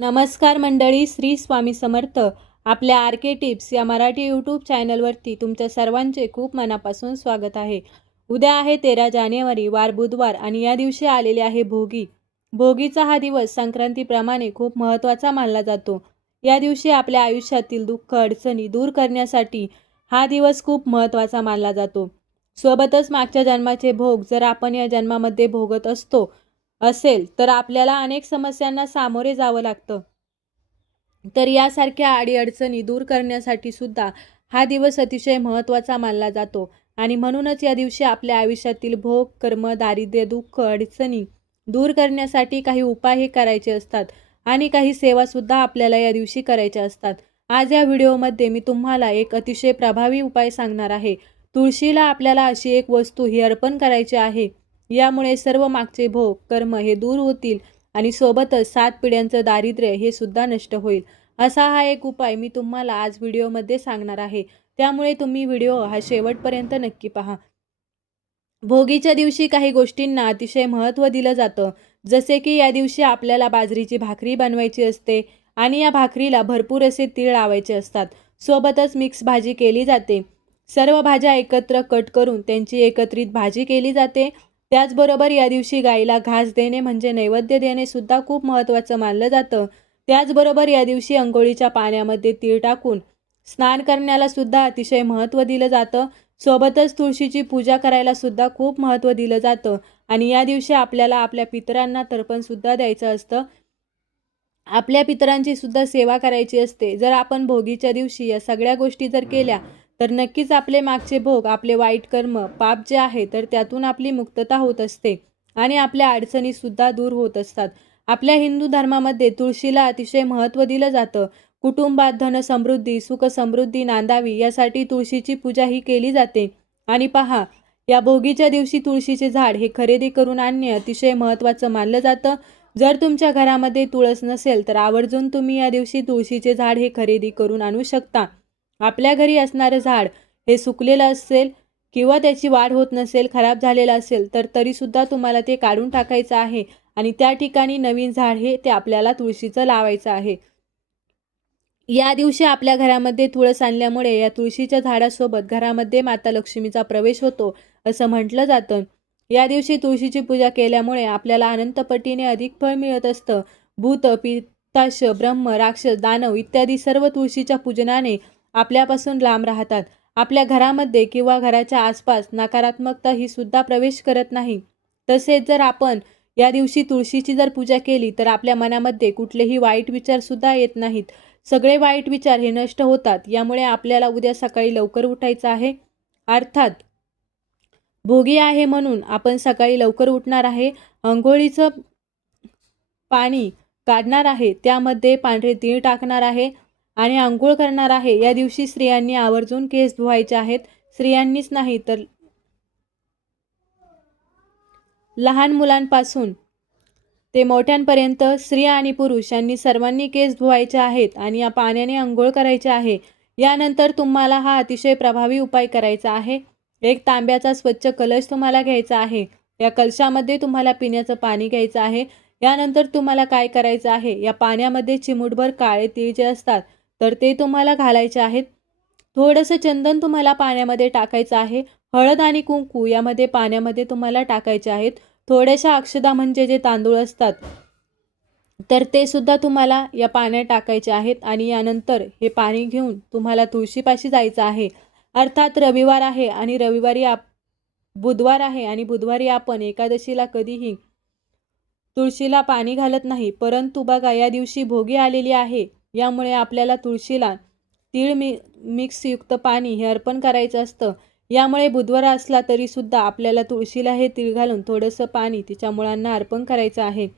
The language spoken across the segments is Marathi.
नमस्कार मंडळी, श्री स्वामी समर्थ. आपल्या आर के टिप्स या मराठी यूट्यूब चॅनलवरती तुमच्या सर्वांचे खूप मनापासून स्वागत आहे. उद्या आहे 13 जानेवारी, वार बुधवार, आणि या दिवशी आलेले आहे भोगी. भोगीचा हा दिवस संक्रांतीप्रमाणे खूप महत्त्वाचा मानला जातो. या दिवशी आपल्या आयुष्यातील दुःख अडचणी दूर करण्यासाठी हा दिवस खूप महत्त्वाचा मानला जातो. सोबतच मागच्या जन्माचे भोग जर आपण या जन्मामध्ये भोगत असेल तर आपल्याला अनेक समस्यांना सामोरे जावं लागतं. तर यासारख्या अडीअडचणी दूर करण्यासाठी सुद्धा हा दिवस अतिशय महत्त्वाचा मानला जातो आणि म्हणूनच या दिवशी आपल्या आयुष्यातील भोग, कर्म, दारिद्र्य, दुःख, अडचणी दूर करण्यासाठी काही उपायही करायचे असतात आणि काही सेवासुद्धा आपल्याला या दिवशी करायच्या असतात. आज या व्हिडिओमध्ये मी तुम्हाला एक अतिशय प्रभावी उपाय सांगणार आहे. तुळशीला आपल्याला अशी एक वस्तू ही अर्पण करायची आहे. यामुळे सर्व मागचे भोग, कर्म हे दूर होतील आणि सोबतच 7 पिढ्यांचं दारिद्र्य हे सुद्धा नष्ट होईल. असा हा एक उपाय मी तुम्हाला आज व्हिडिओमध्ये सांगणार आहे. त्यामुळे तुम्ही व्हिडिओ हा शेवटपर्यंत नक्की पहा. भोगीच्या दिवशी काही गोष्टींना अतिशय महत्त्व दिलं जातं. जसे की या दिवशी आपल्याला बाजरीची भाकरी बनवायची असते आणि या भाकरीला भरपूर असे तीळ लावायचे असतात. सोबतच मिक्स भाजी केली जाते. सर्व भाज्या एकत्र कट करून त्यांची एकत्रित भाजी केली जाते. त्याचबरोबर या दिवशी गाईला घास देणे म्हणजे नैवेद्य देणे सुद्धा खूप महत्त्वाचं मानलं जातं. त्याचबरोबर या दिवशी अंघोळीच्या पाण्यामध्ये तीळ टाकून स्नान करण्याला सुद्धा अतिशय महत्त्व दिलं जातं. सोबतच तुळशीची पूजा करायला सुद्धा खूप महत्त्व दिलं जातं आणि या दिवशी आपल्याला आपल्या पितरांना तर्पण सुद्धा द्यायचं असतं. आपल्या पितरांची सुद्धा सेवा करायची असते. जर आपण भोगीच्या दिवशी या सगळ्या गोष्टी जर केल्या तर नक्कीच आपले मागचे भोग, आपले वाईट कर्म, पाप जे आहे तर त्यातून आपली मुक्तता होत असते आणि आपल्या अडचणी सुद्धा दूर होत असतात. आपल्या हिंदू धर्मामध्ये तुळशीला अतिशय महत्त्व दिलं जातं. कुटुंबात धन समृद्धी, सुख समृद्धी नांदावी यासाठी तुळशीची पूजा ही केली जाते. आणि पहा, या भोगीच्या दिवशी तुळशीचे झाड हे खरेदी करून आणणे अतिशय महत्त्वाचं मानलं जातं. जर तुमच्या घरामध्ये तुळस नसेल तर आवर्जून तुम्ही या दिवशी तुळशीचे झाड हे खरेदी करून आणू शकता. आपल्या घरी असणारं झाड हे सुकलेलं असेल किंवा त्याची वाढ होत नसेल, खराब झालेलं असेल तर तरीसुद्धा तुम्हाला ते काढून टाकायचं आहे आणि त्या ठिकाणी नवीन झाड हे ते आपल्याला तुळशीचं लावायचं आहे. या दिवशी आपल्या घरामध्ये तुळस आणल्यामुळे या तुळशीच्या झाडासोबत घरामध्ये माता लक्ष्मीचा प्रवेश होतो असं म्हटलं जातं. या दिवशी तुळशीची पूजा केल्यामुळे आपल्याला अनंत पटीने अधिक फळ मिळत असतं. भूत, पिशाच, ब्रह्म, राक्षस, दानव इत्यादी सर्व तुळशीच्या पूजनाने आपल्यापासून लांब राहतात. आपल्या घरामध्ये किंवा घराच्या आसपास नकारात्मकता ही सुद्धा प्रवेश करत नाही. तसेच जर आपण या दिवशी तुळशीची जर पूजा केली तर आपल्या मनामध्ये कुठलेही वाईट विचार सुद्धा येत नाहीत. सगळे वाईट विचार हे नष्ट होतात. यामुळे आपल्याला उद्या सकाळी लवकर उठायचं आहे. अर्थात भोगी आहे म्हणून आपण सकाळी लवकर उठणार आहे. अंघोळीचं पाणी काढणार आहे, त्यामध्ये पांढरे तीळ टाकणार आहे आणि अंघोळ करणार आहे. या दिवशी स्त्रियांनी आवर्जून केस धुवायचे आहेत. स्त्रियांनीच नाही तर लहान मुलांपासून ते मोठ्यांपर्यंत स्त्रिया आणि पुरुष यांनी सर्वांनी केस धुवायचे आहेत आणि या पाण्याने अंघोळ करायचे आहे. यानंतर तुम्हाला हा अतिशय प्रभावी उपाय करायचा आहे. एक तांब्याचा स्वच्छ कलश तुम्हाला घ्यायचा आहे. या कलशामध्ये तुम्हाला पिण्याचं पाणी घ्यायचं आहे. यानंतर तुम्हाला काय करायचं आहे, या पाण्यामध्ये चिमूटभर काळे तीळ जे असतात तर ते तुम्हाला घालायचे आहेत. थोडंसं चंदन तुम्हाला पाण्यामध्ये टाकायचं आहे. हळद आणि कुंकू यामध्ये पाण्यामध्ये तुम्हाला टाकायचे आहेत. थोड्याशा अक्षदा म्हणजे जे तांदूळ असतात तर ते सुद्धा तुम्हाला या पाण्यात टाकायचे आहेत आणि यानंतर हे पाणी घेऊन तुम्हाला तुळशीपाशी जायचं आहे. अर्थात रविवार आहे आणि बुधवार आहे आणि बुधवारी आपण एकादशीला कधीही तुळशीला पाणी घालत नाही. परंतु बघा, या दिवशी भोगी आलेली आहे. यामुळे आपल्याला तुळशीला तीळ मिक्सयुक्त पाणी हे अर्पण करायचं असतं. यामुळे बुधवार असला तरीसुद्धा आपल्याला तुळशीला हे तीळ घालून थोडंसं पाणी तिच्या मुळांना अर्पण करायचं आहे.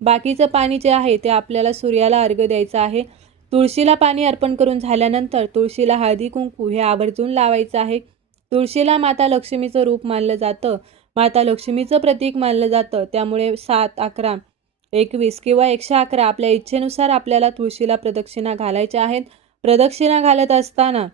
बाकीचं पाणी जे आहे ते आपल्याला सूर्याला अर्घ्य द्यायचं आहे. तुळशीला पाणी अर्पण करून झाल्यानंतर तुळशीला हळदी कुंकू हे आवर्जून लावायचं आहे. तुळशीला माता लक्ष्मीचं रूप मानलं जातं. माता लक्ष्मीचं प्रतीक मानलं जातं. त्यामुळे 7, 11, 21 किंवा 111 आपल्या इच्छेनुसार आपल्याला तुळशीला प्रदक्षिणा घालायच्या आहेत. प्रदक्षिणा घालत असताना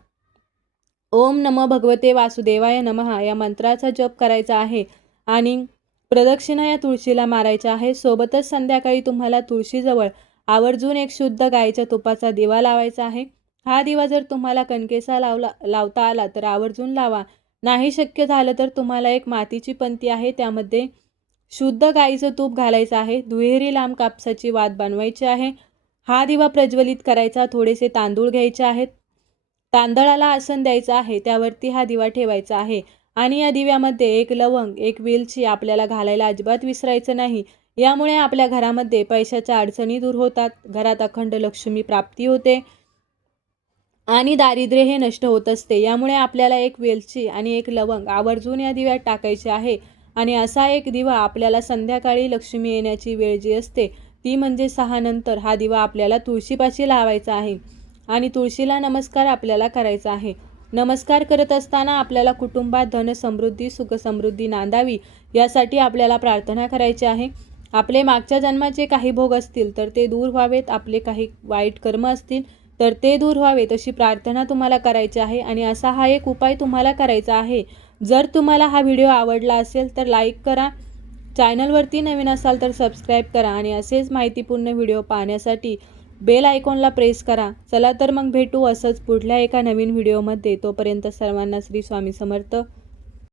ओम नमो भगवते वासुदेवाय नमः या मंत्राचा जप करायचा आहे आणि प्रदक्षिणा या तुळशीला मारायच्या आहे. सोबतच संध्याकाळी तुम्हाला तुळशीजवळ आवर्जून एक शुद्ध गाईच्या तुपाचा दिवा लावायचा आहे. हा दिवा जर तुम्हाला कणकेचा लावता आला तर आवर्जून लावा. नाही शक्य झालं तर तुम्हाला एक मातीची पंती आहे, त्यामध्ये शुद्ध गाईचं तूप घालायचं आहे. दुहेरी लांब कापसाची वात बनवायची आहे. हा दिवा प्रज्वलित करायचा. थोडेसे तांदूळ घ्यायचे आहेत. तांदळाला आसन द्यायचं आहे, त्यावरती हा दिवा ठेवायचा आहे. आणि या दिव्यामध्ये एक लवंग, एक वेलची आपल्याला घालायला अजिबात विसरायचं नाही. यामुळे आपल्या घरामध्ये पैशाच्या अडचणी दूर होतात, घरात अखंड लक्ष्मी प्राप्ती होते आणि दारिद्र्य हे नष्ट होत असते. यामुळे आपल्याला एक वेलची आणि एक लवंग आवर्जून या दिव्यात टाकायचे आहे. आणि असा एक दिवा आपल्याला संध्याकाळी लक्ष्मी येण्याची वेळ जी असते ती म्हणजे 6 नंतर हा दिवा आपल्याला तुळशीपाशी लावायचा आहे. आणि तुळशीला नमस्कार आपल्याला करायचा आहे. नमस्कार करत असताना आपल्याला कुटुंबात धन समृद्धी, सुख समृद्धी नांदावी यासाठी आपल्याला प्रार्थना करायची आहे. आपले मागच्या जन्माचे काही भोग असतील तर ते दूर व्हावेत, आपले काही वाईट कर्म असतील तर ते दूर व्हावेत अशी प्रार्थना तुम्हाला करायची आहे. आणि असा हा एक उपाय तुम्हाला करायचा आहे. जर तुम्हाला हा व्हिडिओ आवडला असेल तर लाईक करा, चॅनलवरती नवीन असाल तर सबस्क्राईब करा आणि असेच माहितीपूर्ण व्हिडिओ पाहण्यासाठी बेल आयकॉनला प्रेस करा. चला तर मग भेटू असंच पुढल्या एका नवीन व्हिडिओमध्ये. तोपर्यंत सर्वांना श्री स्वामी समर्थ.